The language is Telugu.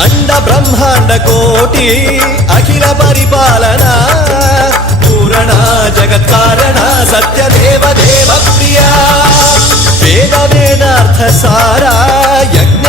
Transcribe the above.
అండ బ్రహ్మాండ కోటి అఖిల పరిపాలన పూరణ జగత్కారణ సత్యదేవ దేవ ప్రియ వేద వేదార్థ సారా యజ్ఞ